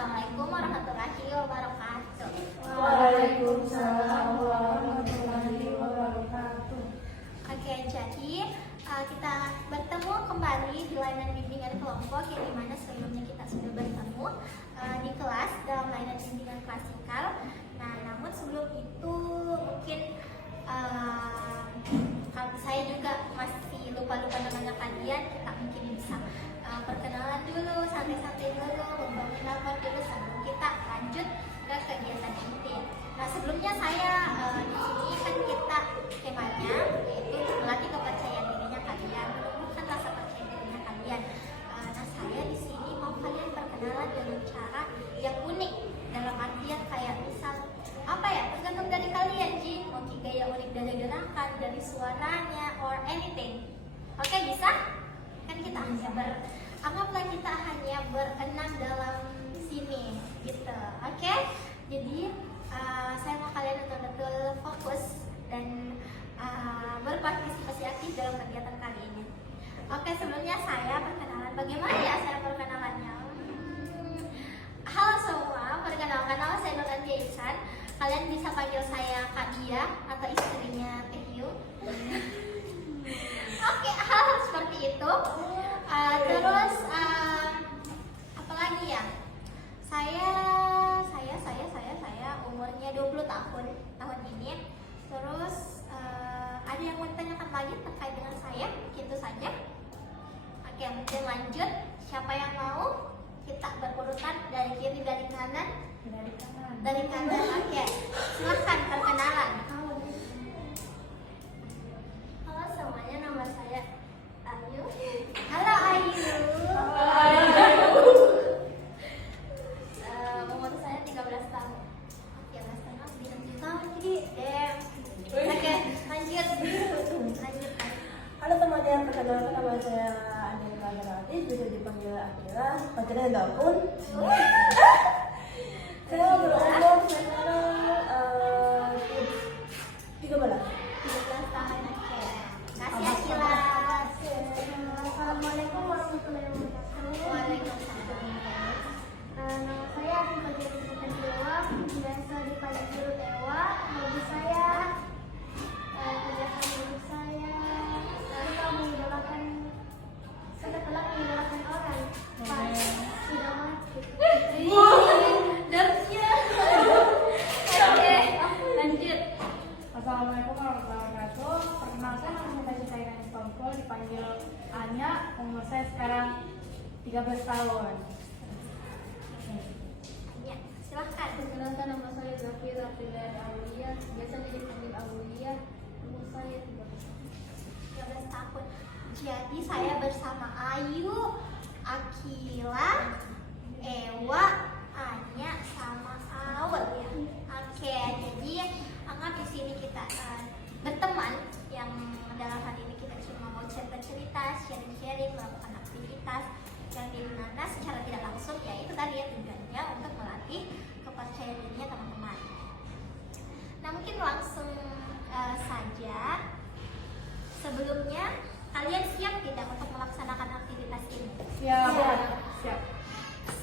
Assalamualaikum warahmatullahi wabarakatuh. Waalaikumsalam warahmatullahi wabarakatuh. Oke, jadi kita bertemu kembali di layanan bimbingan kelompok yang dimana sebelumnya kita sudah bertemu di kelas dalam layanan bimbingan klasikal. Nah, namun sebelum itu mungkin saya juga masih lupa-lupa namanya kalian. Kita mungkin bisa perkenalan dulu, santai-santai dulu, membangun nafas dulu sebelum kita lanjut ke kegiatan inti. Nah, sebelumnya saya di sini kan kita temanya yaitu melatih kepercayaan dirinya kalian, menumbuhkan rasa percaya dirinya kalian. Nah, saya di sini mau kalian perkenalan dengan cara yang unik, dalam artian kayak misal apa ya, tergantung dari kalian Ji, mau gaya unik dari gerakan, dari suaranya, or anything. Oke, bisa? Kan kita hanya anggaplah kita hanya berenam dalam sini gitu. Oke? Jadi saya mau kalian betul-betul fokus dan berpartisipasi aktif dalam kegiatan kali ini. Oke, sebelumnya saya perkenalan. Bagaimana ya saya perkenalannya? Halo semua, perkenalkan nama saya Nur Andia Ihsan. Kalian bisa panggil saya Kak Dia atau istrinya Teh Yu. Oke, hal seperti itu. Terus apalagi ya? Saya umurnya 20 tahun ini. Terus ada yang mau ditanyakan lagi terkait dengan saya? Gitu saja. Oke, mungkin lanjut. Siapa yang mau? Kita berurutan dari kiri, dari kanan. Dari kanan. Oke, silahkan perkenalan. Halo semuanya, nama saya Ayu. Halo Ayu. Umur saya 13 tahun. 13 tahun, 13 tahun. Jadi, oke, lanjut. Halo teman-teman, perkenalkan nama saya Anila Ganati, bisa dipanggil Akira, pacarnya Daun. Saya berumur sekarang 13 tahun. Oke. Kasih Akila. Assalamualaikum warahmatullahi wabarakatuh. Waalaikumsalam. Nama saya Afi Fajar Dewa, biasa dipanggil Guru Dewa. Hobi saya kegiatan hidup saya suka mengidolakan, setelah mengidolakan orang pas sudah mati. Darknya. Oke, lanjut. Assalamualaikum warahmatullahi wabarakatuh. Perkenalkan nama saya Saira Istompol, dipanggil Anya. Umur saya sekarang 13 tahun. Ya, silahkan. Perkenalkan nama saya Zafir Abdullah Aulia, biasa dipanggil Aulia. Umur saya 13 tahun. Jadi saya bersama Ayu, Akila, Ewa, Anya, sama Aul ya. Oke, jadi anggap di sini kita berteman, yang dalam hal ini kita cuma mau cerita-cerita, sharing-sharing, melakukan aktivitas yang dimana secara tidak langsung ya itu tadi ya tujuannya untuk melatih kepercayaan dirinya teman-teman. Nah, mungkin langsung saja. Sebelumnya kalian siap tidak untuk melaksanakan aktivitas ini? Siap.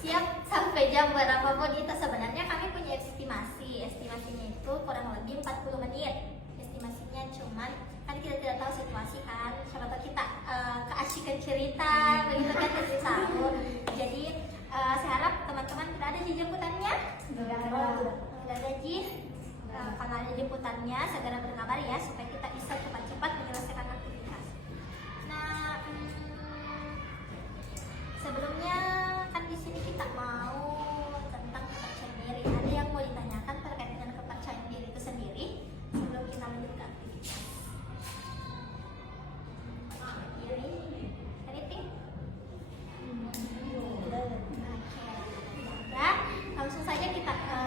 Siap sampai jam berapapun itu. Sebenarnya kami punya estimasinya itu kurang lebih 40 menit. Estimasinya cuman kan kita tidak tahu situasi kan, siapa tahu kita keasikan cerita begitu kan, tidak tahu. Jadi saya harap teman-teman sudah ada di jemputannya. Sudah ada Ji. Kalau ada jemputannya segera berkabar ya supaya kita bisa cepat-cepat menyelesaikan aktivitas. Nah, sebelumnya kan di sini kita mau tentang kepercayaan diri. Ada yang mau ditanyakan terkait dengan kepercayaan diri itu sendiri sebelum kita lanjut ke aktivitas? Anything? Ya, langsung saja kita ke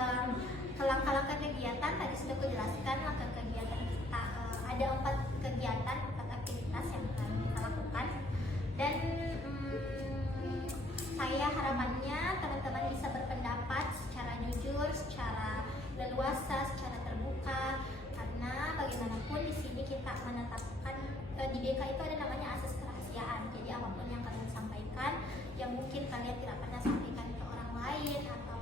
langkah-langkah kegiatan. Tadi sudah aku jelaskan langkah kegiatan kita. Ada 4 kegiatan, 4 aktivitas yang akan kita lakukan. Dan saya harapannya teman-teman bisa berpendapat secara jujur, secara leluasa, secara terbuka. Karena bagaimanapun di sini kita menetapkan di BK itu ada namanya asas kerahasiaan. Jadi apapun yang kalian sampaikan, yang mungkin kalian tidak pernah sampaikan ke orang lain atau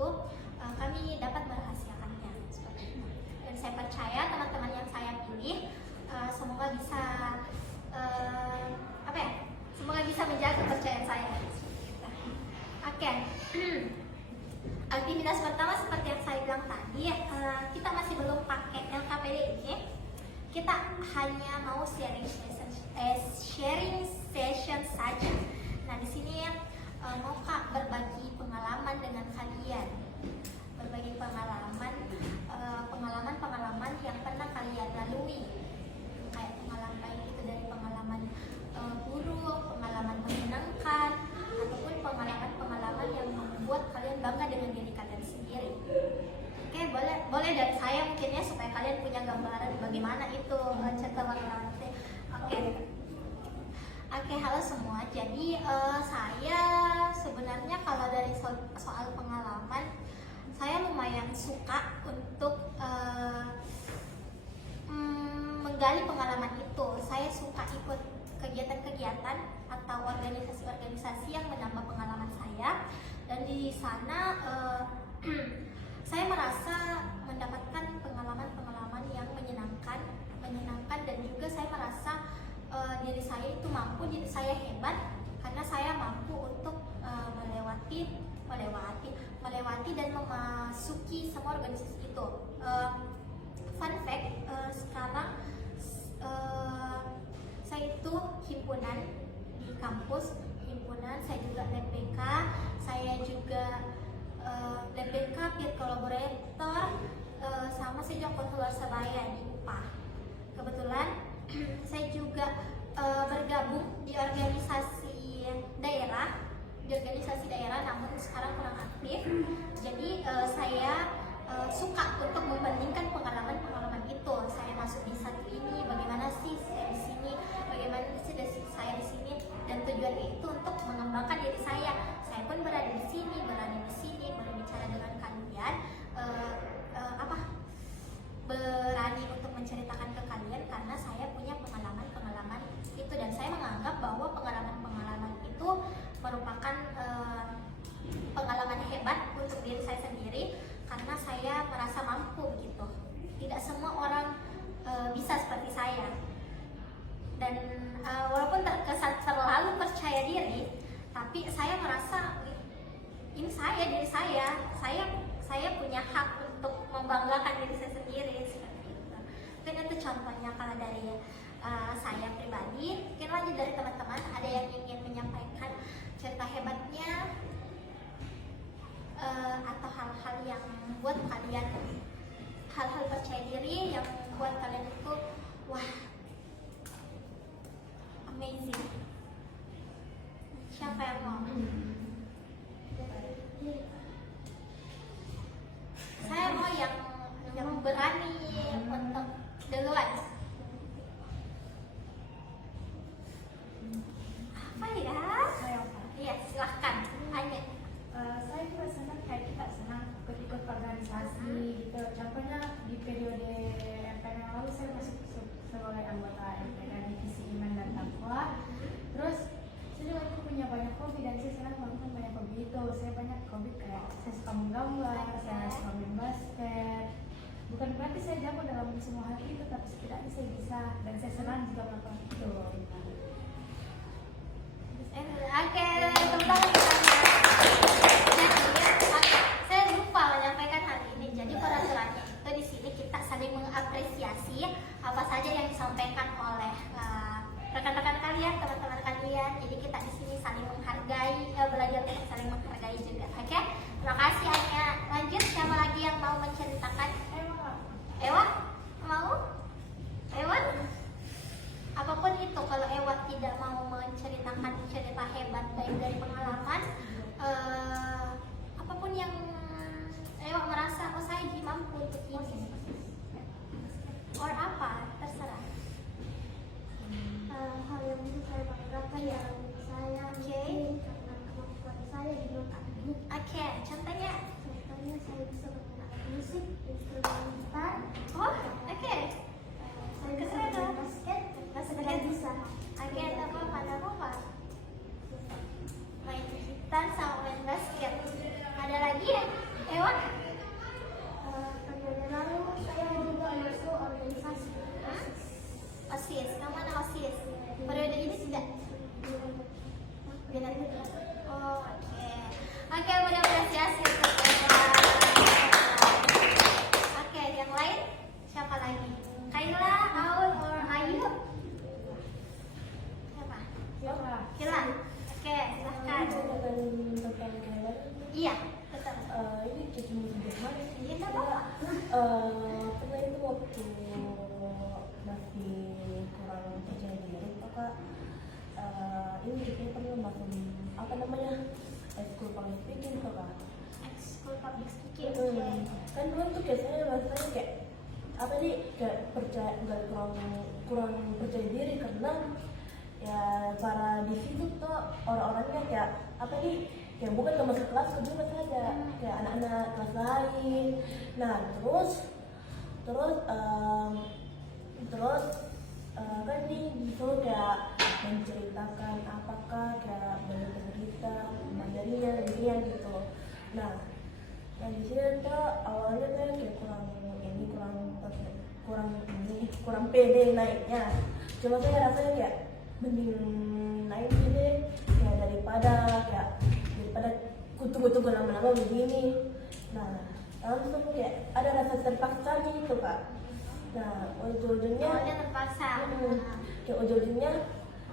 itu kami dapat merahasiakannya seperti itu. Dan saya percaya teman-teman yang saya pilih semoga bisa semoga bisa menjaga kepercayaan saya. Oke. Aktivitas pertama seperti yang saya bilang tadi, kita masih belum pakai LKPD ini. Kita hanya mau sharing session saja. Nah, di sini mau Kak berbagi pengalaman dengan kalian. Berbagi pengalaman yang pernah kalian lalui. Kayak pengalaman baik itu dari pengalaman buruk, pengalaman menyenangkan, ataupun pengalaman yang membuat kalian bangga dengan diri kalian sendiri. Oke, boleh dari saya mungkin ya, supaya kalian punya gambaran bagaimana itu cerita pengalaman. Oke, halo semua. Jadi saya sebenarnya kalau dari soal pengalaman, saya lumayan suka untuk menggali pengalaman itu. Saya suka ikut kegiatan-kegiatan atau organisasi-organisasi yang menambah pengalaman saya, dan di sana saya merasa mendapatkan pengalaman-pengalaman yang menyenangkan, dan juga saya merasa diri saya itu mampu, diri saya hebat karena saya mampu untuk melewati dan memasuki semua organisasi itu. Fun fact, sekarang saya itu himpunan di kampus, saya juga LPK, saya juga LPK peer collaborator, sama saya juga konselor sebaya di UPA. Kebetulan saya juga bergabung di organisasi daerah, namun sekarang kurang aktif. Jadi saya suka untuk membandingkan pengalaman itu. Saya masuk di satu ini, bagaimana sih saya di sini, bagaimana sih saya di sini, dan tujuannya itu untuk mengembangkan diri saya. Saya pun berada di sini, berbicara dengan kalian, berani untuk menceritakan ke kalian karena saya punya pengalaman itu, dan saya menganggap bahwa pengalaman itu merupakan pengalaman hebat untuk diri saya sendiri karena saya merasa mampu gitu. Tidak semua orang bisa seperti saya, dan walaupun terkesan terlalu percaya diri, tapi saya merasa ini diri saya punya hak untuk membanggakan diri saya sendiri seperti itu. Mungkin itu contohnya kalau dari saya pribadi. Mungkin lanjut dari teman-teman, ada yang ingin menyampaikan cerita hebatnya atau hal-hal yang membuat kalian, hal-hal percaya diri yang membuat kalian itu wah, amazing. Siapa yang mau? Saya mau yang berani untuk duluan. Apa ya? Iya, silahkan tanya. Saya juga senang, kayak kita senang ikut organisasi gitu. Contohnya di periode MPK yang lalu saya masuk sebagai anggota MPK Divisi Iman dan Takwa. Terus saya juga punya banyak hobi dan saya senang melakukan banyak hobi itu. Saya banyak hobi kayak saya suka menggambar, saya suka main basket. Bukan berarti saya jago dalam semua hal itu, tapi setidaknya saya bisa dan saya senang juga melakukan itu. Oke, tentang saya lupa menyampaikan hal ini. Jadi peraturannya itu di sini kita saling mengapresiasi apa saja yang disampaikan oleh rekan-rekan kalian, teman-teman kalian. Jadi kita di sini saling menghargai, belajar untuk saling menghargai juga. Oke, terima kasih Anya. Lanjut, siapa lagi yang mau menceritakan? Ewa, mau? Ewan? Apapun itu, kalau Ewa tidak mau menceritakan cerita hebat baik dari pengalaman ini kita perlu masuk apa namanya school public speaking tuh kan. School public speaking. Kan dulu tuh kayak saya rasanya kayak apa nih kayak percaya nggak kurang percaya diri karena ya para di situ tuh orang-orangnya kayak apa nih yang bukan ke masuk kelas juga saja kayak anak-anak kelas lain. Nah terus kan nih disuruh kayak menceritakan apakah kayak bercerita materinya gitu. Nah di sini tuh awalnya tuh kayak kurang pede naiknya. Cuma saya rasanya kayak mending naik deh kayak daripada kutu-kutu lama-lama begini. Nah langsung kayak ada rasa terpaksa gitu Kak. Nah ujung-ujungnya Awalnya terpaksa. kayak ujung-ujungnya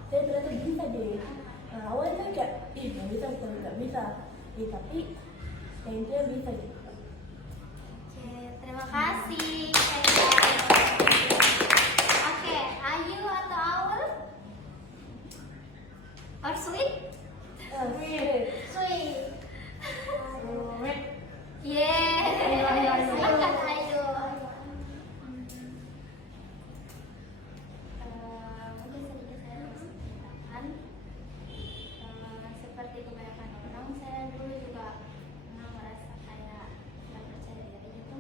saya ternyata bisa deh. Nah awalnya saya kayak nggak bisa, tapi ya intinya bisa gitu. Oke, terima kasih. Oke, Ayu atau Aul? Or Sweet? Sweet. Yeay, silakan Ayu. Mungkin sedikit saya harus ceritakan. Seperti kebanyakan orang, saya dulu juga pernah merasa kayak tidak percaya diri gitu.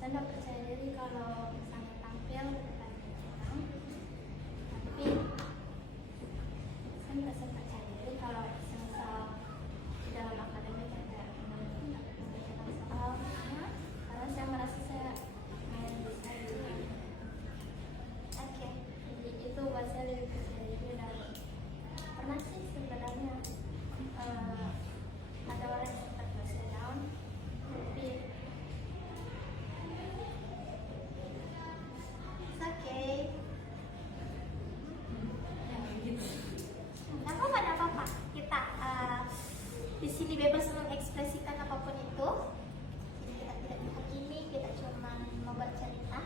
Saya tidak percaya diri kalau misalnya tampil di depan orang, tapi saya merasa percaya diri kalau misal di dalam akademik ada mengerjakan soal, karena saya merasa saya bisa gitu. Oke, jadi itu buat saya lebih percaya diri dan pernah sih sebenarnya ada orang yang sempat saya down, tapi it's okay. Nggak apa-apa. Kita di sini bebas mengekspresikan apapun itu. Jadi kita tidak dihakimi, kita cuma mau bercerita.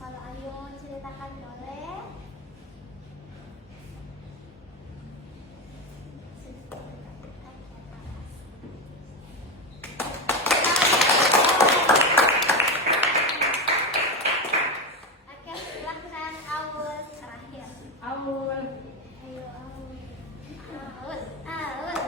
Kalau Ayu ceritakan boleh. Oke, silahkan Aul terakhir. Aul. Ayo Aul. Aul.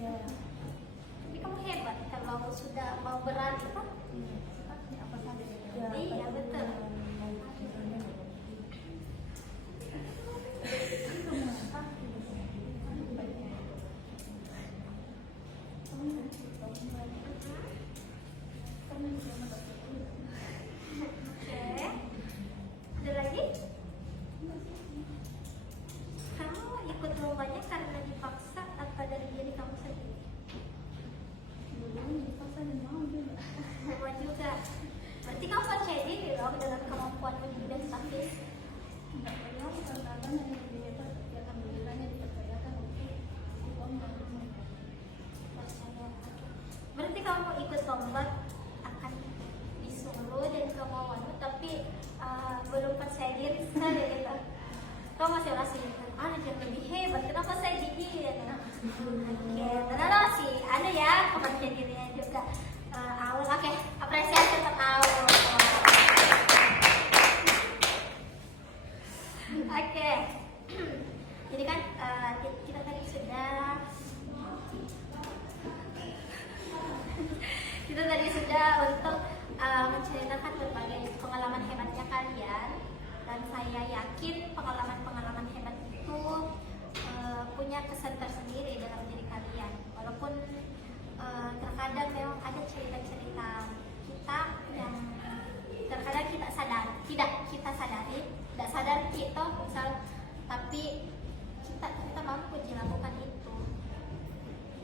Ya, Tapi kamu hebat kalau sudah mau berani kan? Apa saja? ya, Iya, betul. Oke. Ada lagi? Kamu ikut lombanya karena dipaksa atau dari diri kamu sendiri? Mau juga. Berarti kamu percaya diri loh dengan kemampuanmu di bidang statis. Percaya. Berarti kamu mau ikut lomba akan disuruh dan kemauanmu, tapi belum percaya diri sekali gitu. Kamu masih merasa gitu, ada yang lebih hebat, kenapa saya dikit? Oke, ternyata sih ada ya kepercayaan dirinya juga. Aul, oke, apresiasi untuk Aul. Oke, jadi kan kita tadi sudah untuk menceritakan berbagai pengalaman hebatnya kalian, dan saya yakin pengalaman hebat itu punya kesan tersendiri dalam diri kalian. Walaupun terkadang memang ada cerita-cerita kita yang terkadang tidak sadar kita misal, tapi kita mampu melakukan itu,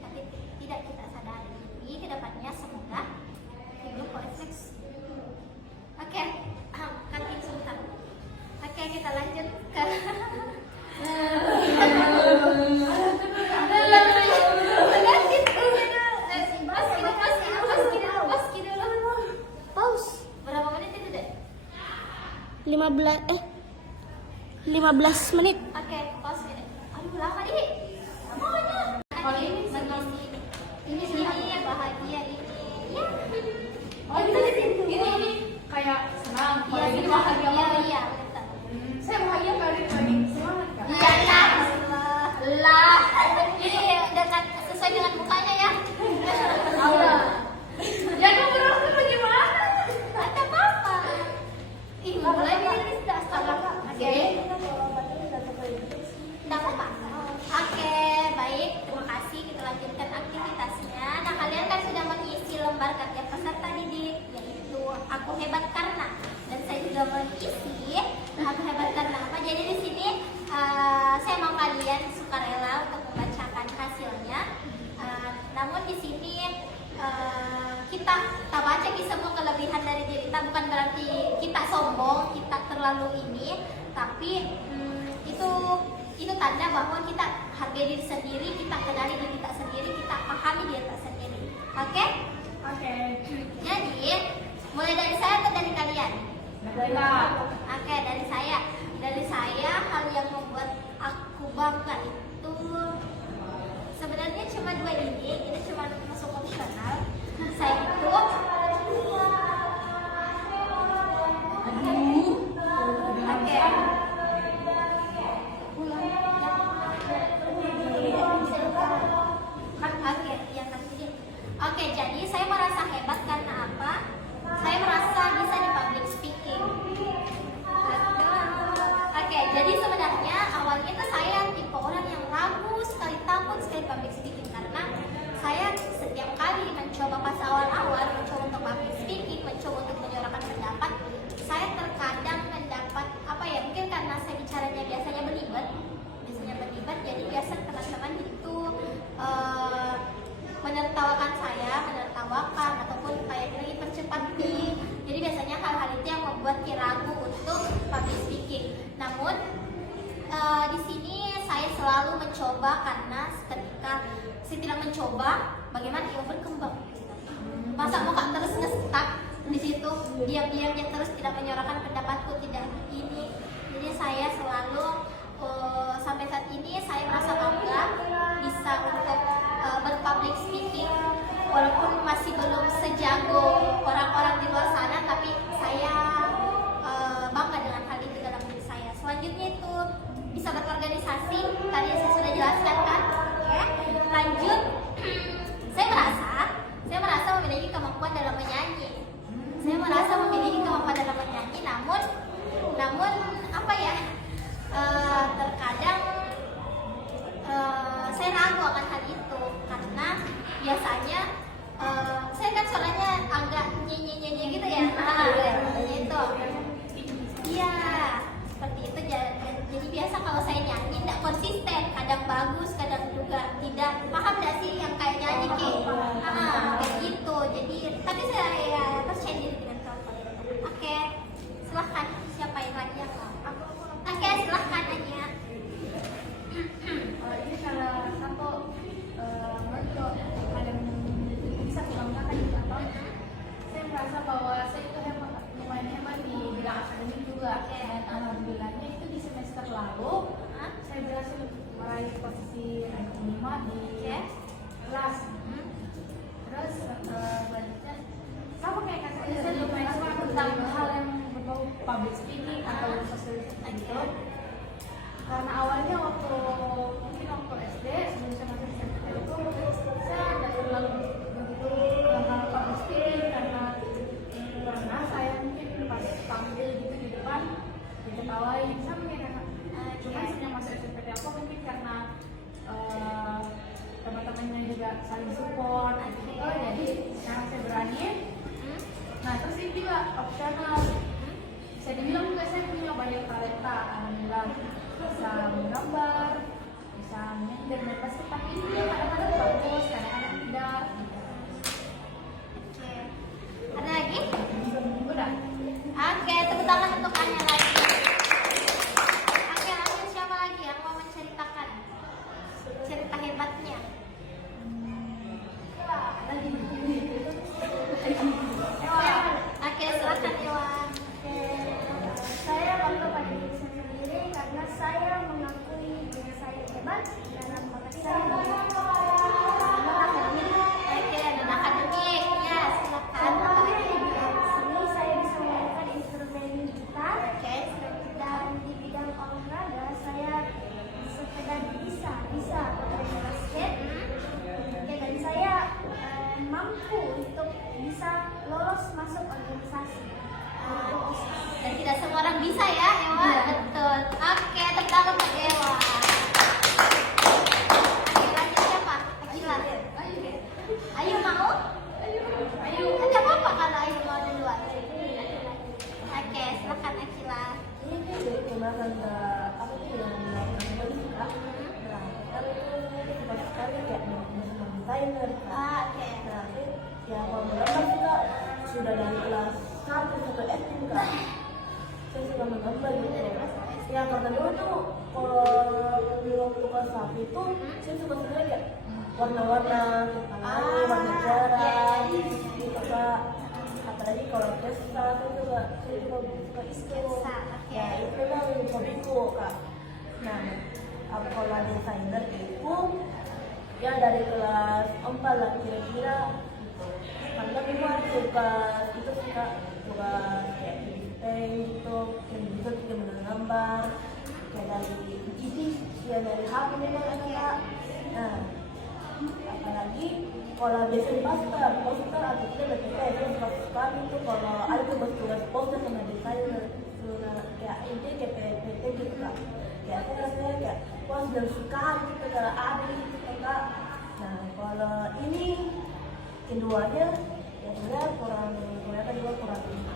tapi tidak kita sadari. Jadi kedepannya semoga hidup refleks. Oke, cutting sebentar. Oke, kita lanjut ke 15 menit. Oke, pause ya. Aduh, lama deh. Lamanya. Kalau ini senang. Ini yang bahagia ini. Ya. Oh ini kayak senang. Kalau Iya, ini bahagia iya, banget. iya, betul. Saya bahagia kali lagi semangat kan? Iya, lah. Ini dengan sesuai dengan mukanya ya. Udah. Ya kamu berarti bagaimana? Ada apa? Ih, mulai ini sudah salah. Oke. Tidak apa-apa. Oke, baik. Terima kasih. Kita lanjutkan aktivitasnya. Nah, kalian kan sudah mengisi lembar kerja peserta didik, yaitu aku hebat karena. Dan saya juga mengisi aku hebat karena apa. Jadi di sini saya mau kalian sukarela untuk membacakan hasilnya. Namun di sini kita baca semua kelebihan dari diri kita, bukan berarti kita sombong, kita terlalu ini, tapi itu tanda bahwa kita hargai diri sendiri, kita kenali diri kita sendiri, kita pahami diri kita sendiri. Oke? Oke. Jadi mulai dari saya atau dari kalian? Baiklah. Oke, dari saya. Dari saya hal yang membuat aku bangga itu sebenarnya cuma dua ini cuma masuk opsional. Saya itu oke. Oke, jadi saya merasa hebat karena apa? Saya merasa bisa di public speaking. Oke, jadi sebenarnya awalnya tuh saya tipe orang yang ragu sekali, takut sekali public speaking karena saya setiap kali mencoba pas awal-awal mencoba untuk public speaking, mencoba untuk menyuarakan pendapat, saya terkadang mendapat apa ya? Mungkin karena saya bicaranya biasanya berlibat, jadi biasa teman-teman itu menertawakan saya, ataupun kayak lagi percepat nih. Jadi biasanya hal-hal itu yang membuat ragu untuk public speaking. Namun di sini saya selalu mencoba karena ketika saya tidak mencoba, bagaimana ia berkembang? Masa mau terus nge-stuck di situ, diam-diamnya terus tidak menyuarakan pendapatku, tidak ini. Jadi saya selalu sampai saat ini saya merasa bangga bisa untuk berpublic speaking, walaupun masih belum sejago orang-orang di luar sana, tapi saya bangga dengan hal itu dalam diri saya. Selanjutnya itu bisa berorganisasi, tadi saya sudah jelaskan kan. Oke, lanjut. Saya merasa memiliki kemampuan dalam menyanyi. Namun apa ya? Terkadang saya ragu akan hal itu karena biasanya saya kan suaranya agak nyanyi gitu ya. Gitu. Iya, seperti itu. Jadi biasa kalau saya nyanyi tidak konsisten, kadang bagus, kadang juga tidak. Paham nggak sih yang kayak nyanyi kayak gitu. Jadi tapi saya percaya diri dengan kalian. Oke, silahkan. Siapa yang lagi? Oke, silahkan Anya. Ini salah satu bentuk kalian bisa banggakan juga apa? Saya merasa bahwa saya itu lumayan hebat di bidang akademik juga. Dan alhamdulillahnya itu di semester lalu saya berhasil meraih posisi ranking 5 di kelas. Terus selanjutnya sama kayak kata saya lumayan suka tentang hal yang berbau public speaking atau sosialisasi gitu. Karena awalnya waktu SD sebelum saya masuk SMP itu saya tidak terlalu begitu kenal public speaking karena saya mungkin pas tampil gitu di depan diketawain sama kayak kakak. Cuma sejak masuk SMP aku mungkin karena teman-temannya juga saling support gitu, jadi sekarang saya berani. Nah terus ini juga opsional. Bisa dibilang juga saya punya banyak talenta, alhamdulillah. Bisa menggambar, bisa menyanyi dan pasti tapi kadang-kadang bagus, kadang-kadang tidak. Oke. Ada lagi? Udah. Oke, tepuk tangan untuk Anya lagi. Oke, lanjut siapa lagi yang mau menceritakan cerita hebatnya? Ewan. Oke, silakan Ewan. Saya harus masuk organisasi. Dan tidak semua orang bisa ya, Ewa. Betul. Oke, tepuk tangan untuk Ewa. Oke, lanjut siapa? Akila. Ayu mau? Ayu. Tidak apa-apa kalau Ayu mau duluan. Oke, silakan Akila. Ini kan dari kemarin apa sih yang dilakukan tadi kak? Nah, karena itu suka sekali kayak sama desainer kak. Oke. Nah, ya kalau menggambar sih kak sudah dari kelas 1 sampai SD kak. Saya suka menggambar gitu. Ya karena dulu tuh kalau di waktu kelas 1 itu saya suka sekali kayak warna-warna, warna cerah, gitu kak. Apalagi kalau pesta saya juga suka itu. Ya itu memang hobiku kak. Nah, kalau desainer itu ya dari kelas 4 lah kira-kira gitu. Karena memang suka itu suka kayak paint gitu, yang bisa juga menggambar kayak dari ini ya dari HP memang ada kak. Nah, apalagi kalau desain poster atau tidak saya suka sekali itu kalau ada tugas poster sama desainer kayak ini kayak PT gitu kak. Ya saya rasanya kayak wah sudah suka gitu kalau ada gitu kak. Nah kalau ini keduanya ya sebenarnya kurang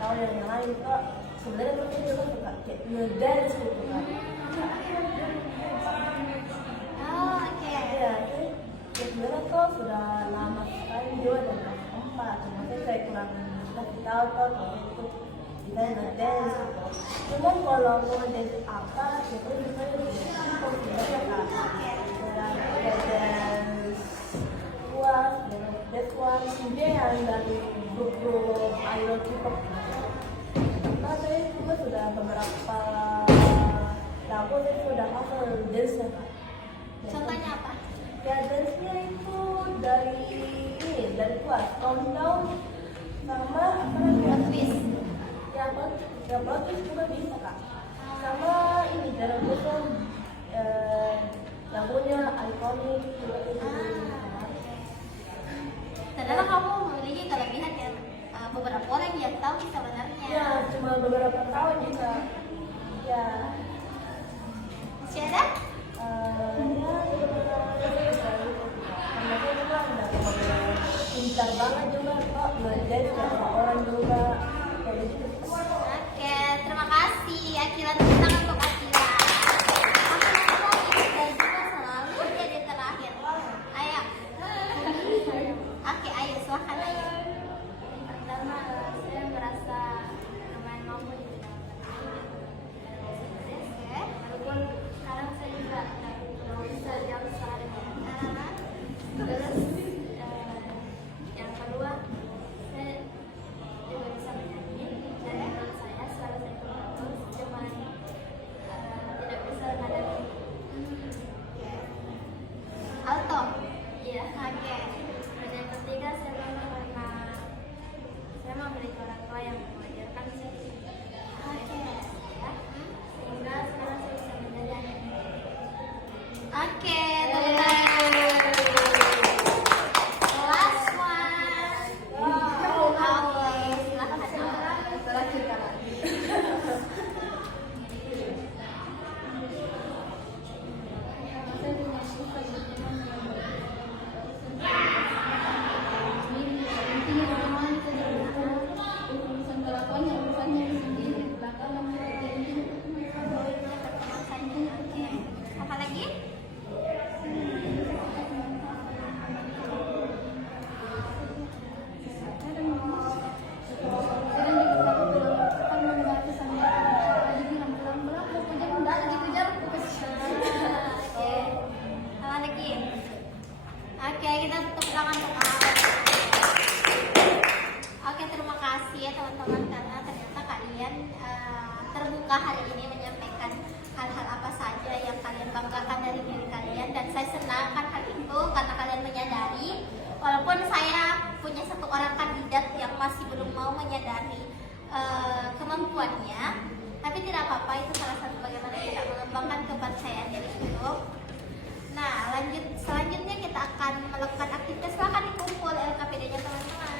tahu yang lain kak. Sebenarnya itu juga suka kayak ngedance gitu kak. Oh, oke. Ya sebenarnya tuh sudah lama sekali juga dan kelas 4. Cuma saya kurang kasih tahu tuh kalau itu kita ngedance gitu. Cuman kalau mau dance apa ya terus kita sebenarnya kak. Dance luas, dance one dia yang dari grup idol K-pop. Nah saya juga sudah beberapa lagu saya sudah hafal dance-nya kak. Contohnya apa? Ya dance-nya itu dari kelas countdown sama apa namanya? Twist. Ya bagus juga bisa kak. Sama ini jarang itu lagunya ikonik juga itu. Ternyata kamu memiliki kelebihan ya. Beberapa orang yang tahu sebenarnya. Ya cuma beberapa tahun juga. Ya. Masih ada? Pintar banget juga kok belajar sama orang juga kayak gitu. Oke, terima kasih Akila. Tepuk tangan untuk Akila. Aku lagi dan juga selalu jadi terakhir. Ayo. Oke, ayo silakan ayo. Pertama, saya merasa lumayan mampu di bidang Oke. walaupun sekarang saya juga belum bisa jauh sekali. Terus yang kedua, saya juga bisa menyanyi. Dan menurut saya selalu saya bagus, cuman tidak bisa nada. Alto. Iya. Oke. Dan yang ketiga, saya bangga karena saya memiliki orang tua yang mengajarkan saya. Oke. Ya, sehingga sekarang saya bisa menyanyi. Oke, tepuk tangan. Last one. Oke, silakan. Saya punya suka Oke. Apa lagi? Oke. Apa lagi? Oke, kita tepuk tangan untuk Al. Oke, terima kasih ya teman-teman karena ternyata kalian terbuka hari ini menyampaikan hal-hal apa saja yang kalian banggakan dari diri kalian dan saya senang kan hal itu karena kalian menyadari walaupun saya punya satu orang kandidat yang masih belum mau menyadari kemampuannya, tapi tidak apa-apa, itu salah satu bagaimana kita mengembangkan kepercayaan diri itu. Nah, selanjutnya kita akan melakukan aktivitas. Silakan dikumpul LKPD-nya teman-teman.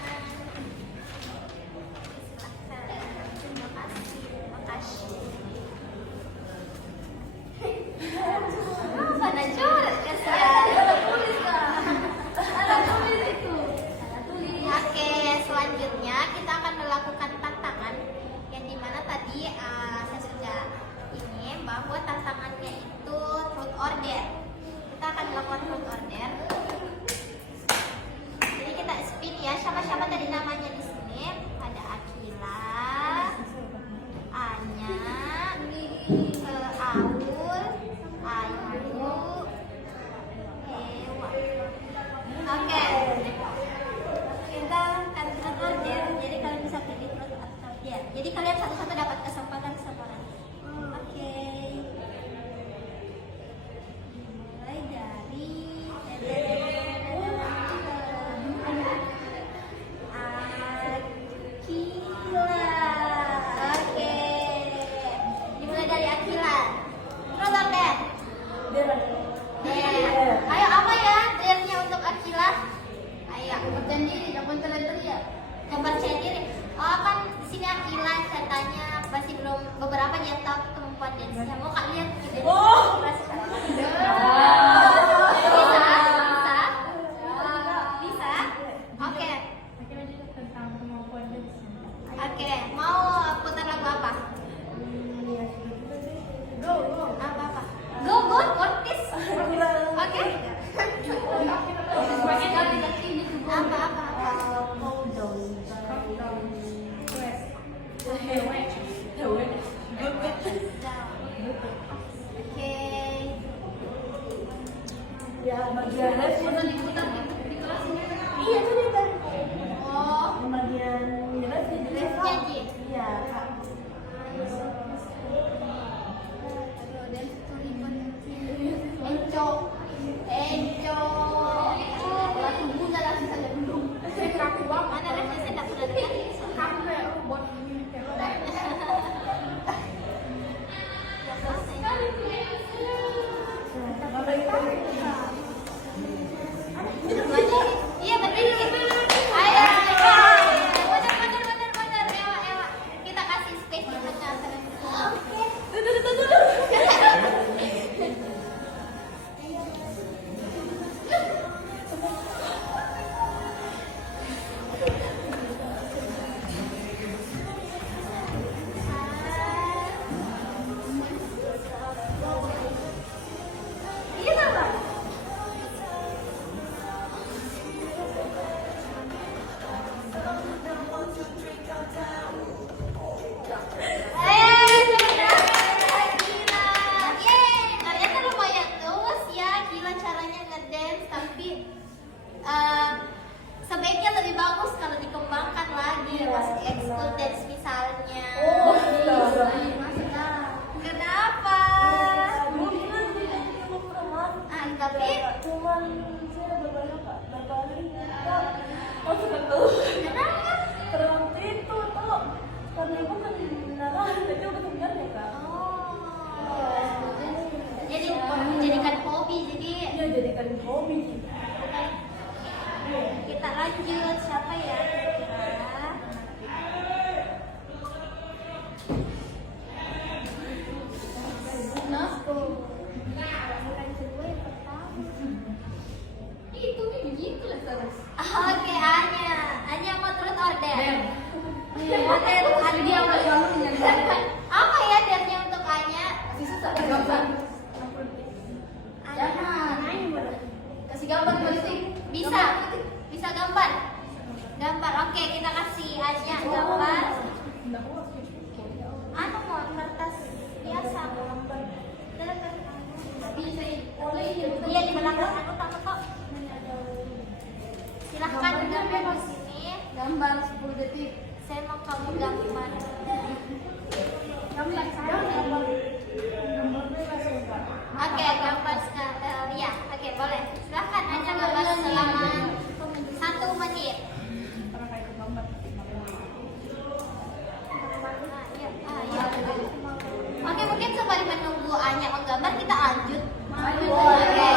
Aul, Ayu, Ewa. Oke. Kita akan turut order. Jadi kalian bisa pilih turut order. Jadi kalian satu-satu dapat kesempatan sama orang. Oke. Mulai dari Akila. Oke. Dimulai dari Akila. Turut order. Ayo apa ya dernya untuk Akila? Ayo, percaya diri, jangan terlalu ya. Yang percaya diri. Oh kan di sini Akila katanya masih belum beberapa dia tahu kemampuan dance-nya. Mau kak lihat kita. Bisa? Oke. Akhirnya juga tentang kemampuan dance. Oke, mau putar lagu apa? Apa? Go, kontis. Oke. Apa? Oke. Ya, bagian iya itu dia tadi. Oh, Bagian jelas di refnya Ji. Iya, Kak. Enco. Lagu bunga langsung saja belum. Mana refnya saya tak pernah dengar. Kamu kayak robot ini kayak robot. Iya berdiri. Ayo. Benar. Ewa. Kita kasih space di tengah. Oke. Iya apa? Kalian kan lumayan luas ya, gila caranya ngedance, tapi sebaiknya lebih bagus kalau dikembangkan lagi, masuk ekskul dance misalnya. Kenapa? Tapi Cuman saya beberapa hari kenapa? Terlalu itu tuh karena ibu kan beneran jadi udah benar ya kak. jadi menjadikan hobi, jadi Iya jadikan hobi. kita lanjut siapa ya kira-kira? Oke, Anya mau turut order. Order Anya. Apa ya ordernya untuk Anya? Kasih gambar balistik. Bisa gambar. Oke, kita kasih Anya gambar. Mau kertas biasa. Iya di belakang aku takut kok. Silahkan gambar di sini. Gambar 10 detik. Saya mau kamu gambar. Oke, gambar sekarang. Ya, oke boleh. Silahkan Anya gambar selama 1 menit. Oke, mungkin sembari menunggu Anya menggambar kita lanjut. Oke,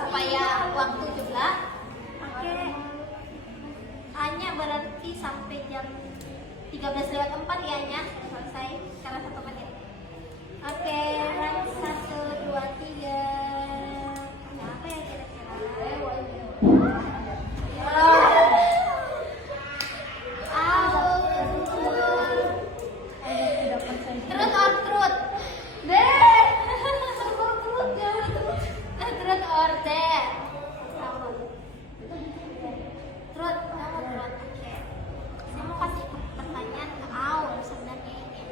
supaya waktu juga. Oke. Anya berarti sampai jam 13:04 ya Anya selesai karena 1 menit. Oke, 1, 2, 3. Apa ya kira-kira? Truth. Truth or dare. Truth. Oke. Saya mau kasih pertanyaan ke Aul sebenarnya ini.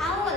Aul.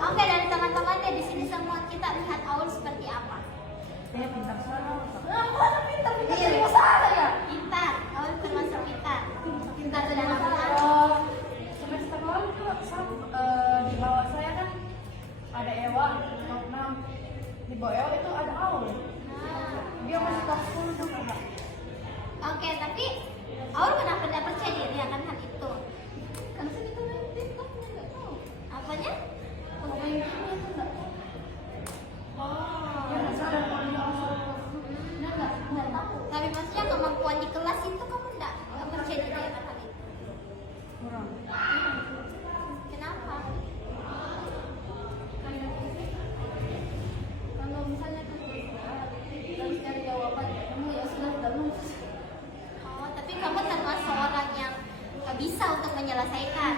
Oke, dari teman-teman deh di sini semua kita lihat Aul seperti apa? Saya pintar soal. Pintar Iya. dari sana ya. Pintar, Aul termasuk pintar. Pintar dalam hal. Semester lalu juga di bawah saya kan ada Ewa, kelas 6. Di bawah Ewa itu ada Aul. Nah, Dia masih kelas 10 juga, Kak. oke, tapi Aul kenapa tidak percaya diri akan hal itu? Karena kita main TikTok nggak tahu. Apanya? Main game itu enggak. Oh. Dia nggak sadar kalau dia masuk. Nggak tahu. Tapi maksudnya kemampuan di kelas itu kamu nggak percaya diri akan hal itu? Kurang. Kenapa? Kalau misalnya harus cari jawaban, kamu ya sudah lulus. Oh, tapi kamu termasuk orang yang bisa untuk menyelesaikan.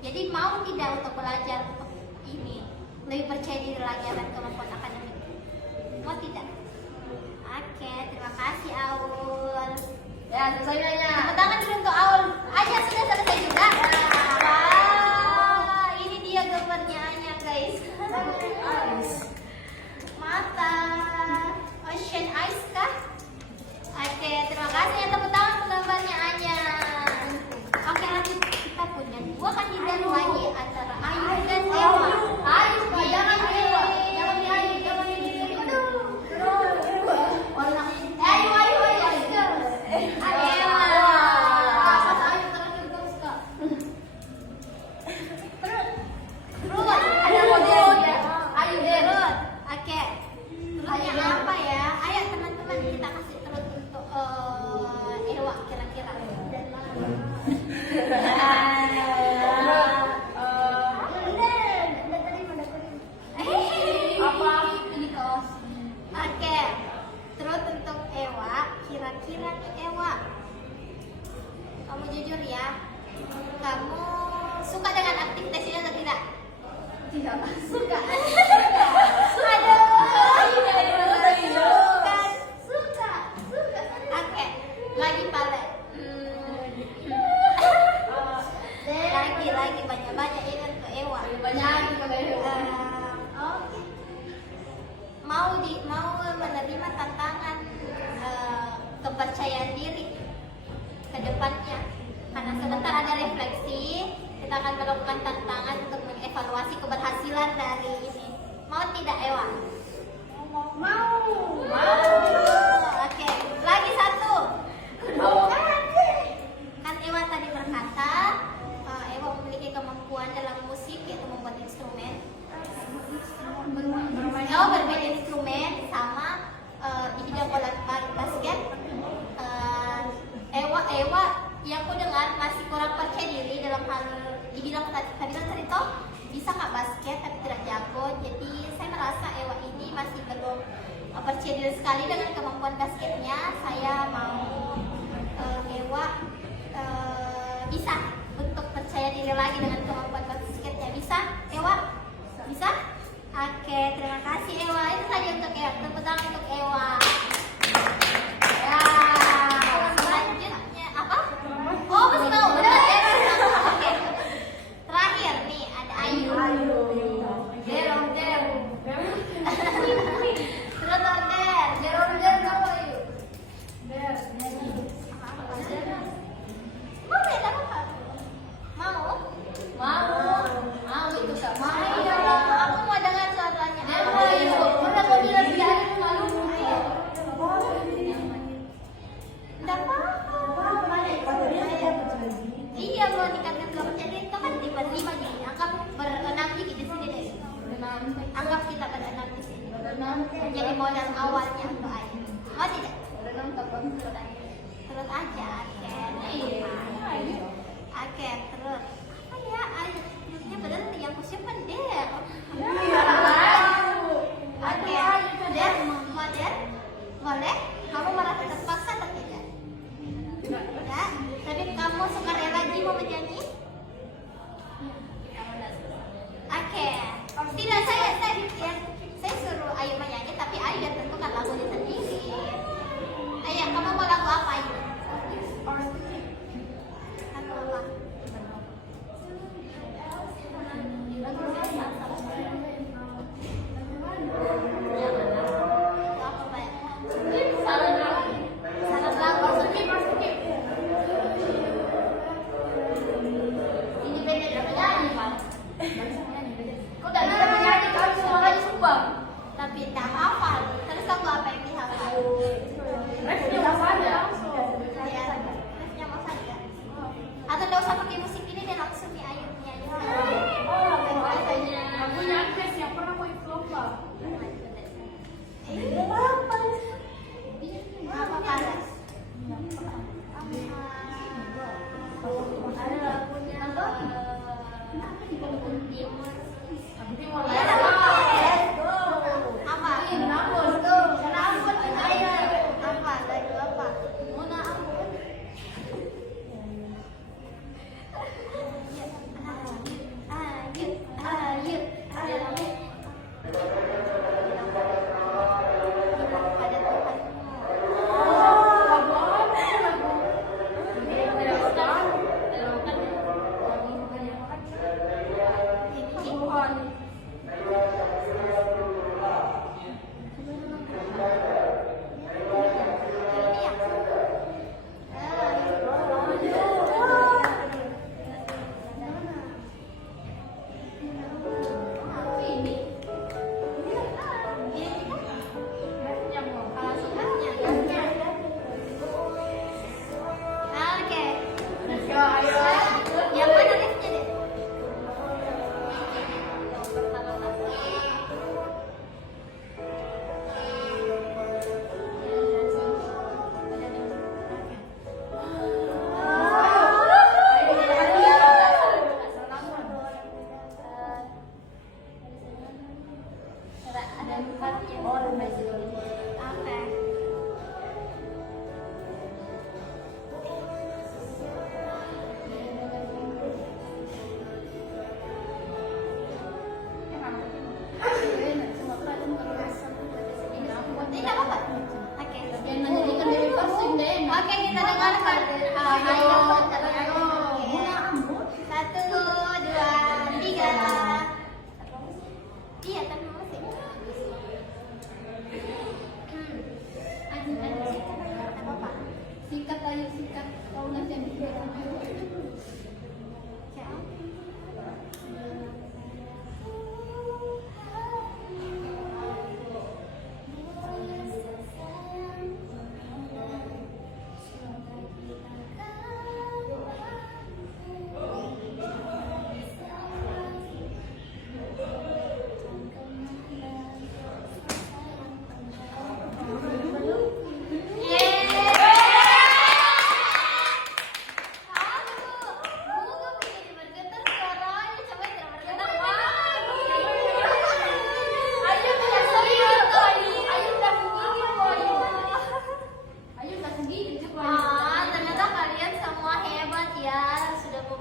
Jadi mau tidak untuk belajar untuk ini lebih percaya diri lagi akan kemampuan akademik? Mau tidak? Oke, terima kasih Aul. Ya, selesai nanya. Tepuk tangan dulu untuk Aul. Anya sudah selesai juga. Wah, ini dia gambarnya Anya guys. Mata Ocean Ice kah? Oke, terima kasih ya tepuk tangan untuk gambarnya Anya. Oke, lanjut kita punya dua kandidat lagi antara Ayu dan Ewa. Ayu, jangan Ewa, jangan Ayu, jangan Ayu. Warna Ayu, Ayu, Ayu. Ewa. Pas Ayu terakhir terus kak. Terus ada model ya. Ayu terus. Oke. Terusnya apa ya? Ayo teman-teman kita kasih terus untuk Ewa kira-kira. Apa? Ini kaos. Oke. Terus untuk Ewa, kira-kira nih Ewa, kamu jujur ya, kamu suka dengan aktivitas ini atau tidak? Tidak. Suka. Aduh. Suka. Oke. Lagi pale. Lagi banyak ini untuk Ewa. Banyak juga Ewa. Oke. Mau menerima tantangan kepercayaan diri ke depannya. Karena sebentar ada refleksi, kita akan melakukan tantangan untuk mengevaluasi keberhasilan dari ini. Mau tidak Ewa? Mau. Oke, lagi satu. Kan Ewa tadi berkata, Ewa memiliki kemampuan dalam musik yaitu membuat instrumen. Bermain instrumen sama di bidang bola basket. Ewa yang ku dengar masih kurang percaya diri dalam hal di bidang tadi cerita bisa nggak basket tapi tidak jago. Jadi saya merasa Ewa ini masih belum percaya diri sekali dengan kemampuan basketnya. Saya mau Ewa bisa untuk percaya diri lagi dengan kemampuan basketnya. Bisa Ewa? Bisa? Oke, terima kasih Ewa. Itu saja untuk Ewa. Tepuk tangan untuk Ewa. Ya, selanjutnya apa? Oh, masih mau. Benar ya? Oke. Terakhir nih ada Ayu. Jerome. Terus ada Jerome kamu Ayu. Mau ya, tak apa. Mau itu kak. Aku mau dengar suaranya. Ayo, udah mau bilang biar malu. Tidak apa-apa. Iya, mau meningkatkan kepercayaan itu kan lima gini. Anggap berenam gigi di sini deh. Anggap kita berenam di sini. Menjadi modal awalnya untuk Ayu. Mau tidak? Terus aja. Oke, terus. Apa ya? Ayu. Terusnya berhenti yang ku simpan deh. Oke, Der, mau Der? Boleh? Kamu merasa terpaksa atau tidak? Ya, tapi kamu suka rela mau menyanyi? Oke, tidak saya suruh Ayu menyanyi, tapi Ayu yang tentukan lagunya sendiri. Ayo, kamu mau lagu apa Ayu?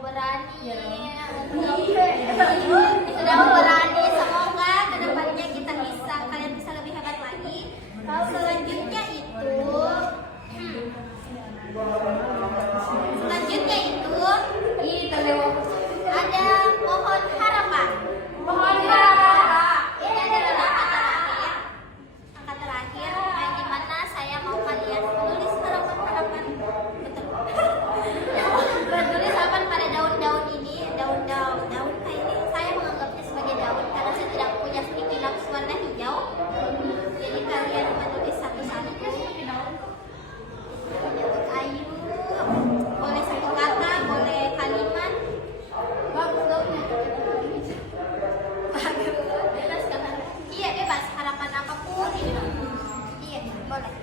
berani Iya. sudah berani. Semoga kedepannya kita bisa, kalian bisa lebih hebat lagi. Selanjutnya itu ada mohon harapan. Ini adalah angka terakhir yang dimana saya mau kalian menulis harapan-harapan, betul. Menulis harapan pada daun-daun ini, daun kayak ini. Saya menganggapnya sebagai daun karena saya tidak punya sticky notes warna hijau. Jadi kalian menulis satu-satu. Ayu, boleh satu kata, boleh kalimat. Bagus daunnya. Bebas kan? Iya bebas, harapan apapun ini. Iya boleh.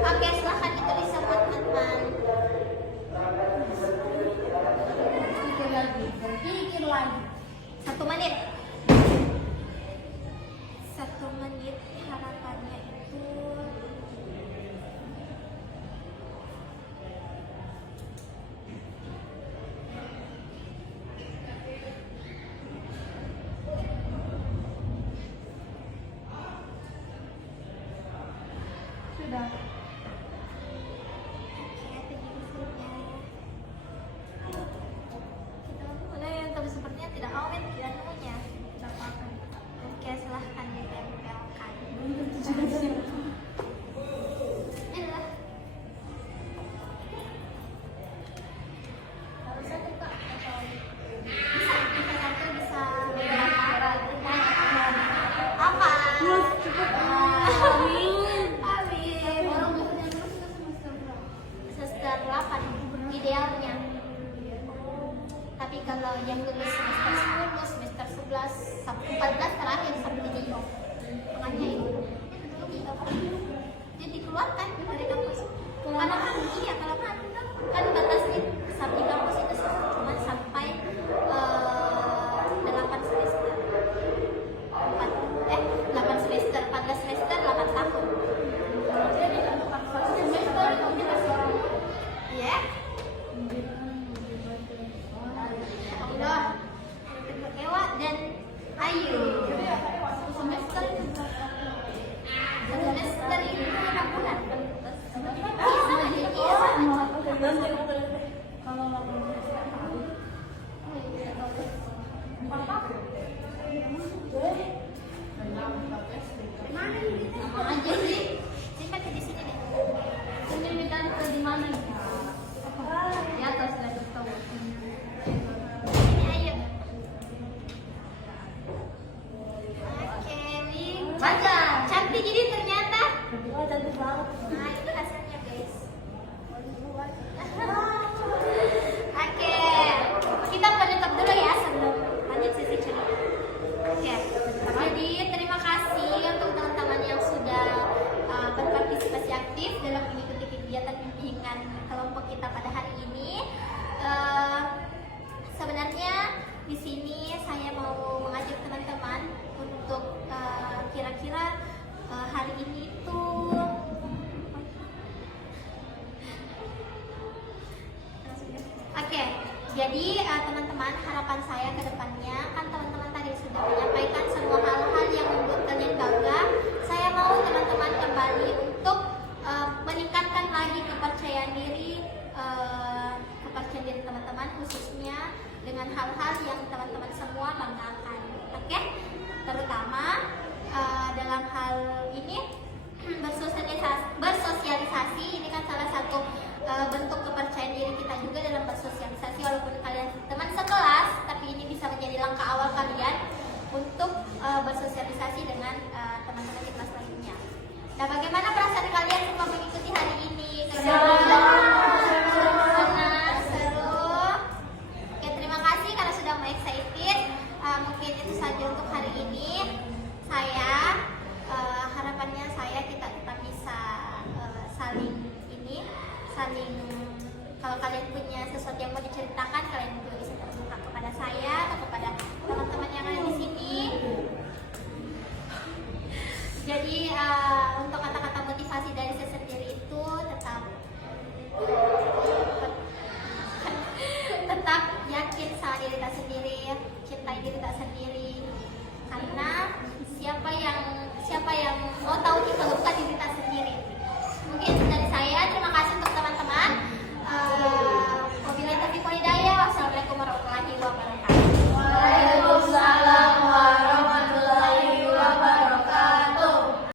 Oke, silahkan ditulis sama teman-teman. Pikir lagi. 1 menit. 1 menit harapannya itu. Sudah. Sepertinya tidak mau tidak nemunya. Tidak apa-apa. Oke, silahkan ditempelkan. Inilah. Harus satu kak atau bisa satu bisa beberapa. Apa? Amin. Semester 8 idealnya. Tapi kalau yang lulus semester 10, semester 11, 14 terakhir sampai video. Makanya itu jadi dikeluarkan dari kampus. Karena kan iya, kalau kan batasnya di kampus itu cuma sampai 8 semester. 8 semester, 14 semester, 8 tahun. Jadi kalau 1 semester kita seorang. Iya. Allah, Ewa dan Ayu. Satu semester itu Semester itu 6 bulan. kalau 8 semester kali. Mana ini? Sama aja sih. Simpan di sini deh. Ini kita di mana nih? Di atas lah tahu. Ini ayo. Oke, Wing. Baca. Cantik jadi ternyata. Oh, cantik banget. Nah, itu hasilnya, guys. Oke. Kita penutup dulu ya sebelum lanjut sesi cerita. Oke. Jadi terima kasih untuk teman-teman yang sudah berpartisipasi aktif dalam mengikuti kegiatan bimbingan kelompok kita pada hari ini. Sebenarnya di sini saya mau mengajak teman-teman untuk kira-kira hari ini itu oke. Jadi teman-teman, harapan saya ke depannya kan teman-teman tadi sudah menyampaikan semua hal-hal yang membuat kalian bangga. Saya mau teman-teman kembali untuk meningkatkan lagi kepercayaan diri teman-teman, khususnya dengan hal-hal yang teman-teman semua banggakan. Oke? Terutama dalam hal ini bersosialisasi ini kan salah satu bentuk kepercayaan diri kita juga dalam bersosialisasi. Walaupun kalian teman sekelas, tapi ini bisa menjadi langkah awal kalian untuk bersosialisasi dengan teman-teman di kelas lainnya. Nah, bagaimana perasaan kalian semua mengikuti hari ini? Seru. Oke, terima kasih karena sudah mau excited. Mungkin itu saja untuk hari ini. Harapannya kita tetap bisa saling kalau kalian punya sesuatu yang mau diceritakan, kalian juga bisa terbuka kepada saya atau kepada teman-teman yang ada di sini. Jadi untuk kata-kata motivasi dari saya sendiri itu tetap diri tak sendiri, cintai diri tak sendiri. Karena siapa yang mau